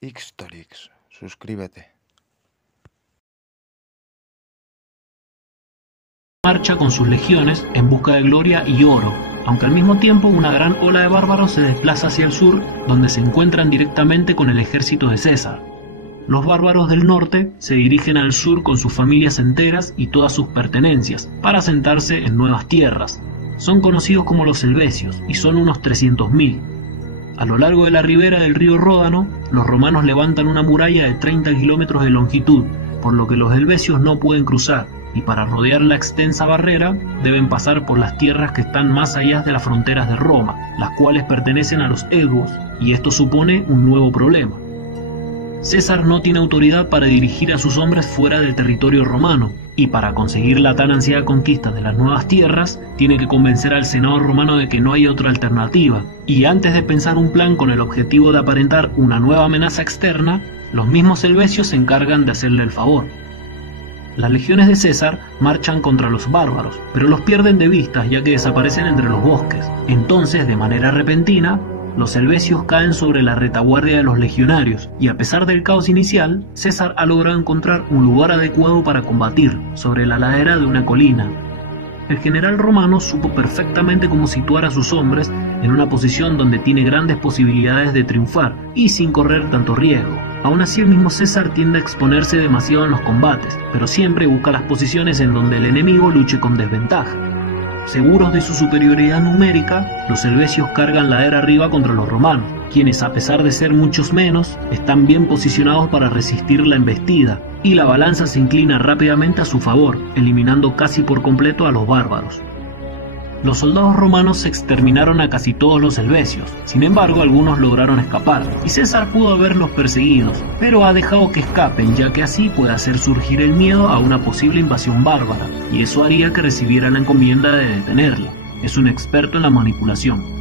Ixtorix, suscríbete. Marcha con sus legiones en busca de gloria y oro, aunque al mismo tiempo una gran ola de bárbaros se desplaza hacia el sur, donde se encuentran directamente con el ejército de César. Los bárbaros del norte se dirigen al sur con sus familias enteras y todas sus pertenencias, para asentarse en nuevas tierras. Son conocidos como los helvecios, y son unos 300.000. A lo largo de la ribera del río Ródano, los romanos levantan una muralla de 30 kilómetros de longitud, por lo que los helvecios no pueden cruzar, y para rodear la extensa barrera deben pasar por las tierras que están más allá de las fronteras de Roma, las cuales pertenecen a los ebuos, y esto supone un nuevo problema. César no tiene autoridad para dirigir a sus hombres fuera del territorio romano, y para conseguir la tan ansiada conquista de las nuevas tierras, tiene que convencer al Senado romano de que no hay otra alternativa, y antes de pensar un plan con el objetivo de aparentar una nueva amenaza externa, los mismos helvecios se encargan de hacerle el favor. Las legiones de César marchan contra los bárbaros, pero los pierden de vista ya que desaparecen entre los bosques. Entonces, de manera repentina, los helvecios caen sobre la retaguardia de los legionarios, y a pesar del caos inicial, César ha logrado encontrar un lugar adecuado para combatir, sobre la ladera de una colina. El general romano supo perfectamente cómo situar a sus hombres en una posición donde tiene grandes posibilidades de triunfar, y sin correr tanto riesgo. Aún así, el mismo César tiende a exponerse demasiado en los combates, pero siempre busca las posiciones en donde el enemigo luche con desventaja. Seguros de su superioridad numérica, los helvecios cargan ladera arriba contra los romanos, quienes, a pesar de ser muchos menos, están bien posicionados para resistir la embestida, y la balanza se inclina rápidamente a su favor, eliminando casi por completo a los bárbaros. Los soldados romanos exterminaron a casi todos los helvecios, sin embargo algunos lograron escapar, y César pudo haberlos perseguidos, pero ha dejado que escapen ya que así puede hacer surgir el miedo a una posible invasión bárbara, y eso haría que recibiera la encomienda de detenerla. Es un experto en la manipulación.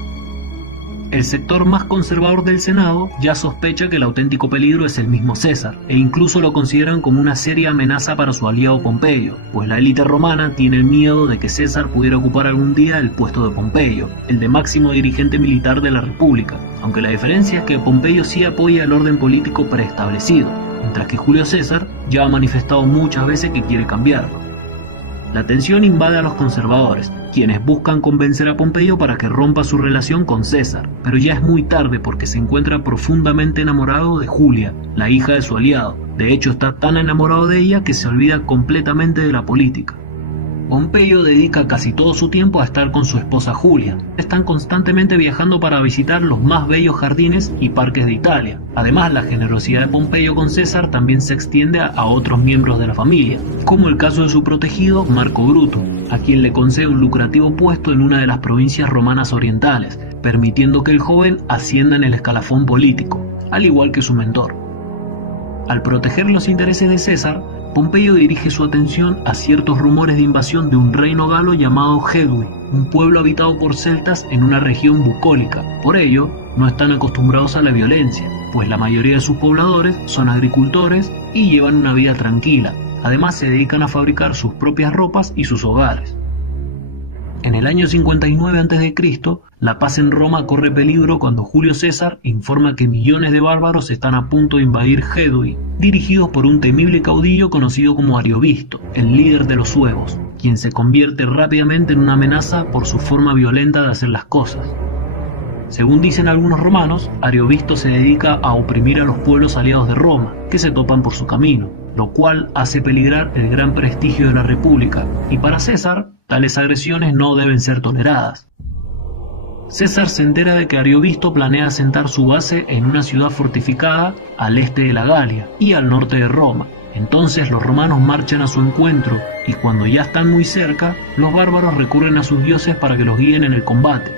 El sector más conservador del Senado ya sospecha que el auténtico peligro es el mismo César, e incluso lo consideran como una seria amenaza para su aliado Pompeyo, pues la élite romana tiene el miedo de que César pudiera ocupar algún día el puesto de Pompeyo, el de máximo dirigente militar de la República, aunque la diferencia es que Pompeyo sí apoya el orden político preestablecido, mientras que Julio César ya ha manifestado muchas veces que quiere cambiarlo. La tensión invade a los conservadores, quienes buscan convencer a Pompeyo para que rompa su relación con César, pero ya es muy tarde porque se encuentra profundamente enamorado de Julia, la hija de su aliado. De hecho, está tan enamorado de ella que se olvida completamente de la política. Pompeyo dedica casi todo su tiempo a estar con su esposa Julia. Están constantemente viajando para visitar los más bellos jardines y parques de Italia. Además, la generosidad de Pompeyo con César también se extiende a otros miembros de la familia, como el caso de su protegido Marco Bruto, a quien le concede un lucrativo puesto en una de las provincias romanas orientales, permitiendo que el joven ascienda en el escalafón político, al igual que su mentor. Al proteger los intereses de César, Pompeyo dirige su atención a ciertos rumores de invasión de un reino galo llamado Hedui, un pueblo habitado por celtas en una región bucólica. Por ello, no están acostumbrados a la violencia, pues la mayoría de sus pobladores son agricultores y llevan una vida tranquila. Además, se dedican a fabricar sus propias ropas y sus hogares. En el año 59 a.C., la paz en Roma corre peligro cuando Julio César informa que millones de bárbaros están a punto de invadir Hedui, dirigidos por un temible caudillo conocido como Ariovisto, el líder de los suevos, quien se convierte rápidamente en una amenaza por su forma violenta de hacer las cosas. Según dicen algunos romanos, Ariovisto se dedica a oprimir a los pueblos aliados de Roma, que se topan por su camino, lo cual hace peligrar el gran prestigio de la República, y para César, tales agresiones no deben ser toleradas. César se entera de que Ariovisto planea asentar su base en una ciudad fortificada al este de la Galia y al norte de Roma. Entonces los romanos marchan a su encuentro, y cuando ya están muy cerca, los bárbaros recurren a sus dioses para que los guíen en el combate.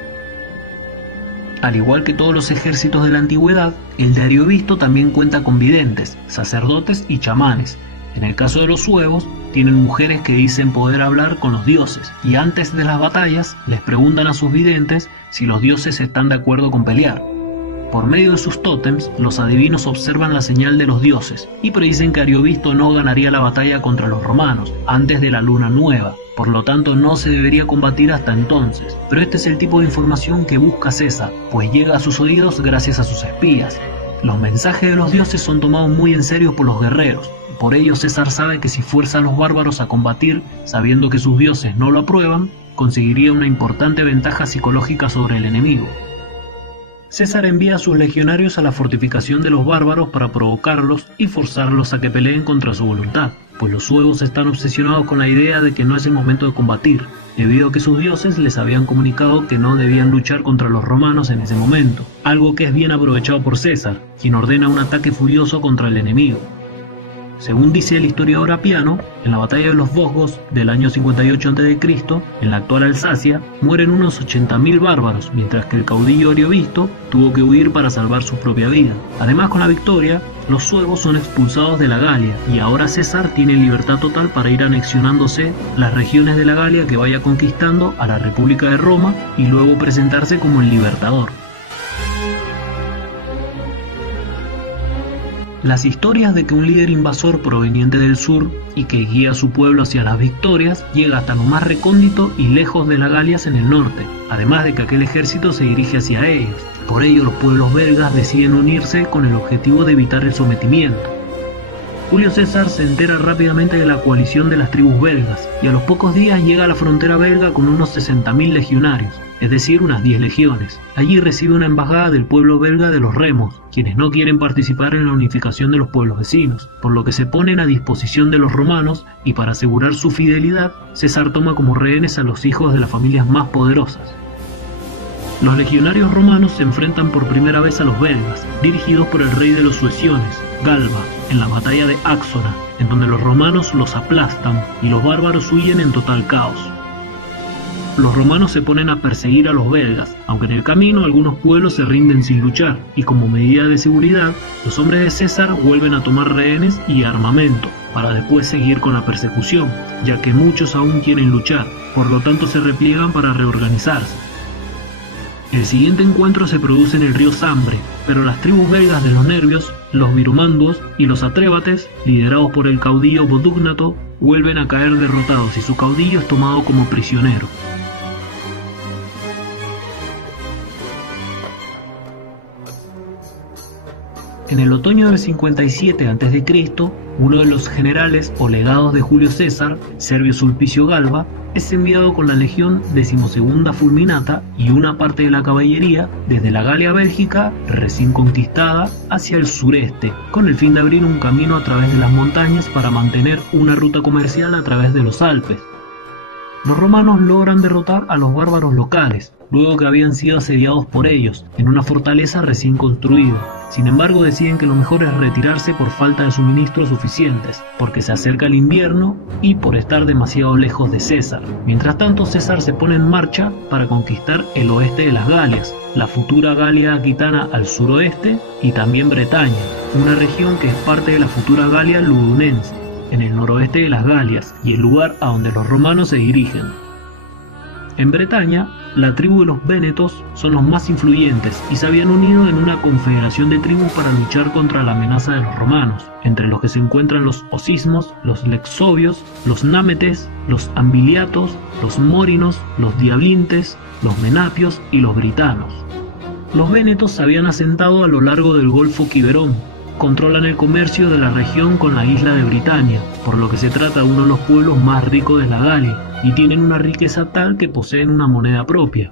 Al igual que todos los ejércitos de la antigüedad, el de Ariovisto también cuenta con videntes, sacerdotes y chamanes. En el caso de los suevos, tienen mujeres que dicen poder hablar con los dioses, y antes de las batallas les preguntan a sus videntes si los dioses están de acuerdo con pelear. Por medio de sus tótems, los adivinos observan la señal de los dioses y predicen que Ariovisto no ganaría la batalla contra los romanos antes de la luna nueva, por lo tanto no se debería combatir hasta entonces. Pero este es el tipo de información que busca César, pues llega a sus oídos gracias a sus espías. Los mensajes de los dioses son tomados muy en serio por los guerreros. Por ello César sabe que si fuerza a los bárbaros a combatir, sabiendo que sus dioses no lo aprueban, conseguiría una importante ventaja psicológica sobre el enemigo. César envía a sus legionarios a la fortificación de los bárbaros para provocarlos y forzarlos a que peleen contra su voluntad, pues los suevos están obsesionados con la idea de que no es el momento de combatir, debido a que sus dioses les habían comunicado que no debían luchar contra los romanos en ese momento, algo que es bien aprovechado por César, quien ordena un ataque furioso contra el enemigo. Según dice el historiador Apiano, en la batalla de los Vosgos del año 58 a.C., en la actual Alsacia, mueren unos 80.000 bárbaros, mientras que el caudillo Ariovisto tuvo que huir para salvar su propia vida. Además, con la victoria, los suevos son expulsados de la Galia, y ahora César tiene libertad total para ir anexionándose las regiones de la Galia que vaya conquistando a la República de Roma y luego presentarse como el libertador. Las historias de que un líder invasor proveniente del sur y que guía a su pueblo hacia las victorias llega hasta lo más recóndito y lejos de las Galias en el norte, además de que aquel ejército se dirige hacia ellos. Por ello los pueblos belgas deciden unirse con el objetivo de evitar el sometimiento. Julio César se entera rápidamente de la coalición de las tribus belgas y a los pocos días llega a la frontera belga con unos 60.000 legionarios, es decir, unas 10 legiones. Allí recibe una embajada del pueblo belga de los remos, quienes no quieren participar en la unificación de los pueblos vecinos, por lo que se ponen a disposición de los romanos y para asegurar su fidelidad, César toma como rehenes a los hijos de las familias más poderosas. Los legionarios romanos se enfrentan por primera vez a los belgas, dirigidos por el rey de los sueciones, Galba, en la batalla de Áxona, en donde los romanos los aplastan y los bárbaros huyen en total caos. Los romanos se ponen a perseguir a los belgas, aunque en el camino algunos pueblos se rinden sin luchar, y como medida de seguridad, los hombres de César vuelven a tomar rehenes y armamento, para después seguir con la persecución, ya que muchos aún quieren luchar, por lo tanto se repliegan para reorganizarse. El siguiente encuentro se produce en el río Sambre, pero las tribus belgas de los Nervios, los Virumanduos y los Atrébates, liderados por el caudillo Bodugnato, vuelven a caer derrotados y su caudillo es tomado como prisionero. En el otoño del 57 a.C., uno de los generales o legados de Julio César, Servio Sulpicio Galba, es enviado con la legión 12ª Fulminata y una parte de la caballería desde la Galia Bélgica, recién conquistada, hacia el sureste, con el fin de abrir un camino a través de las montañas para mantener una ruta comercial a través de los Alpes. Los romanos logran derrotar a los bárbaros locales, luego que habían sido asediados por ellos, en una fortaleza recién construida. Sin embargo, deciden que lo mejor es retirarse por falta de suministros suficientes, porque se acerca el invierno y por estar demasiado lejos de César. Mientras tanto, César se pone en marcha para conquistar el oeste de las Galias, la futura Galia Aquitana al suroeste y también Bretaña, una región que es parte de la futura Galia Ludunense, en el noroeste de las Galias y el lugar a donde los romanos se dirigen. En Bretaña, la tribu de los vénetos son los más influyentes y se habían unido en una confederación de tribus para luchar contra la amenaza de los romanos, entre los que se encuentran los osismos, los lexovios, los námetes, los ambiliatos, los mórinos, los diablintes, los menapios y los britanos. Los vénetos se habían asentado a lo largo del Golfo Quiberón. Controlan el comercio de la región con la isla de Britania, por lo que se trata de uno de los pueblos más ricos de la Galia, y tienen una riqueza tal que poseen una moneda propia.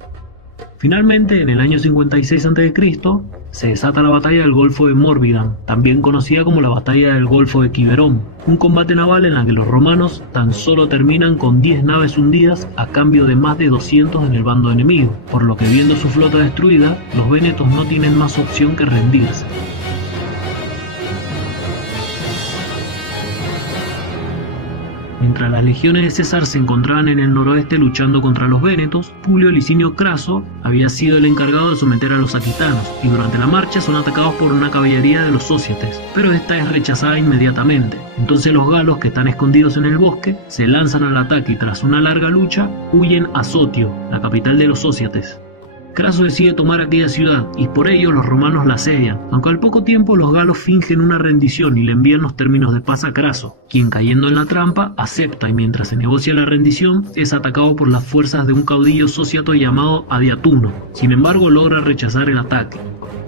Finalmente, en el año 56 a.C., se desata la batalla del Golfo de Morbidan, también conocida como la batalla del Golfo de Quiberón, un combate naval en la que los romanos tan solo terminan con 10 naves hundidas a cambio de más de 200 en el bando enemigo, por lo que viendo su flota destruida, los vénetos no tienen más opción que rendirse. Mientras las legiones de César se encontraban en el noroeste luchando contra los vénetos, Publio Licinio Craso había sido el encargado de someter a los aquitanos, y durante la marcha son atacados por una caballería de los ósietes, pero esta es rechazada inmediatamente. Entonces los galos, que están escondidos en el bosque, se lanzan al ataque y tras una larga lucha, huyen a Sotio, la capital de los ósietes. Craso decide tomar aquella ciudad y por ello los romanos la asedian, aunque al poco tiempo los galos fingen una rendición y le envían los términos de paz a Craso, quien cayendo en la trampa acepta y mientras se negocia la rendición es atacado por las fuerzas de un caudillo sóciato llamado Adiatuno. Sin embargo logra rechazar el ataque.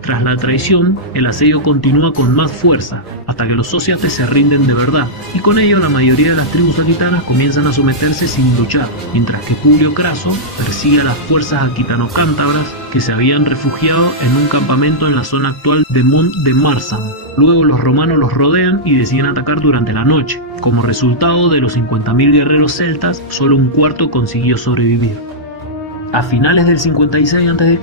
Tras la traición, el asedio continúa con más fuerza, hasta que los ósseates se rinden de verdad, y con ello la mayoría de las tribus aquitanas comienzan a someterse sin luchar, mientras que Publio Craso persigue a las fuerzas aquitano-cántabras que se habían refugiado en un campamento en la zona actual de Mont de Marsan. Luego los romanos los rodean y deciden atacar durante la noche. Como resultado de los 50.000 guerreros celtas, solo un cuarto consiguió sobrevivir. A finales del 56 a.C.,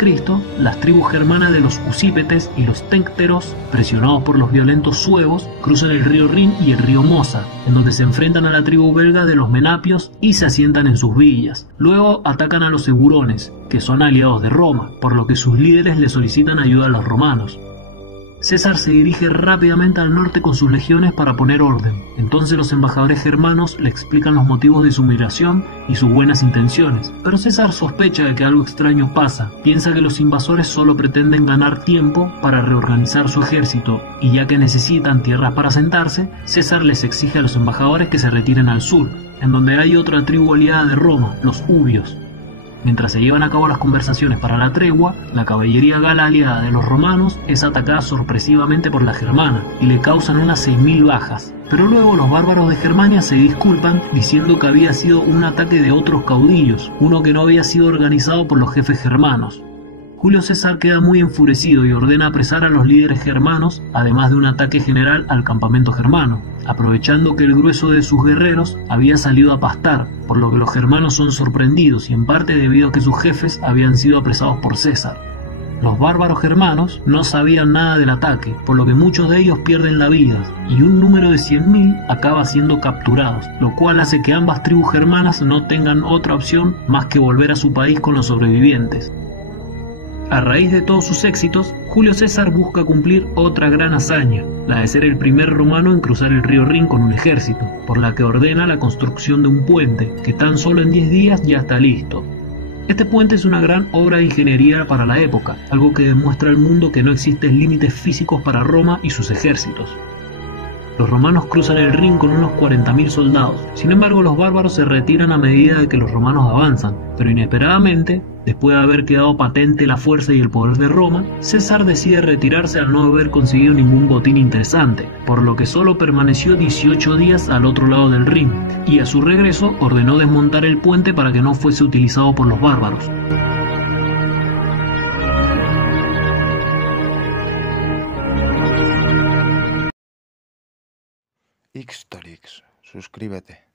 las tribus germanas de los Usípetes y los Téncteros, presionados por los violentos suevos, cruzan el río Rin y el río Mosa, en donde se enfrentan a la tribu belga de los Menapios y se asientan en sus villas. Luego atacan a los Eburones, que son aliados de Roma, por lo que sus líderes le solicitan ayuda a los romanos. César se dirige rápidamente al norte con sus legiones para poner orden. Entonces los embajadores germanos le explican los motivos de su migración y sus buenas intenciones, pero César sospecha de que algo extraño pasa. Piensa que los invasores solo pretenden ganar tiempo para reorganizar su ejército, y ya que necesitan tierras para asentarse, César les exige a los embajadores que se retiren al sur, en donde hay otra tribu aliada de Roma, los Ubios. Mientras se llevan a cabo las conversaciones para la tregua, la caballería gala aliada de los romanos es atacada sorpresivamente por la germana y le causan unas 6.000 bajas. Pero luego los bárbaros de Germania se disculpan diciendo que había sido un ataque de otros caudillos, uno que no había sido organizado por los jefes germanos. Julio César queda muy enfurecido y ordena apresar a los líderes germanos, además de un ataque general al campamento germano, aprovechando que el grueso de sus guerreros había salido a pastar, por lo que los germanos son sorprendidos y en parte debido a que sus jefes habían sido apresados por César. Los bárbaros germanos no sabían nada del ataque, por lo que muchos de ellos pierden la vida, y un número de 100.000 acaba siendo capturados, lo cual hace que ambas tribus germanas no tengan otra opción más que volver a su país con los sobrevivientes. A raíz de todos sus éxitos, Julio César busca cumplir otra gran hazaña, la de ser el primer romano en cruzar el río Rin con un ejército, por la que ordena la construcción de un puente, que tan solo en 10 días ya está listo. Este puente es una gran obra de ingeniería para la época, algo que demuestra al mundo que no existen límites físicos para Roma y sus ejércitos. Los romanos cruzan el Rin con unos 40.000 soldados, sin embargo los bárbaros se retiran a medida de que los romanos avanzan, pero inesperadamente, después de haber quedado patente la fuerza y el poder de Roma, César decide retirarse al no haber conseguido ningún botín interesante, por lo que solo permaneció 18 días al otro lado del Rin, y a su regreso ordenó desmontar el puente para que no fuese utilizado por los bárbaros. Ixtorix, suscríbete.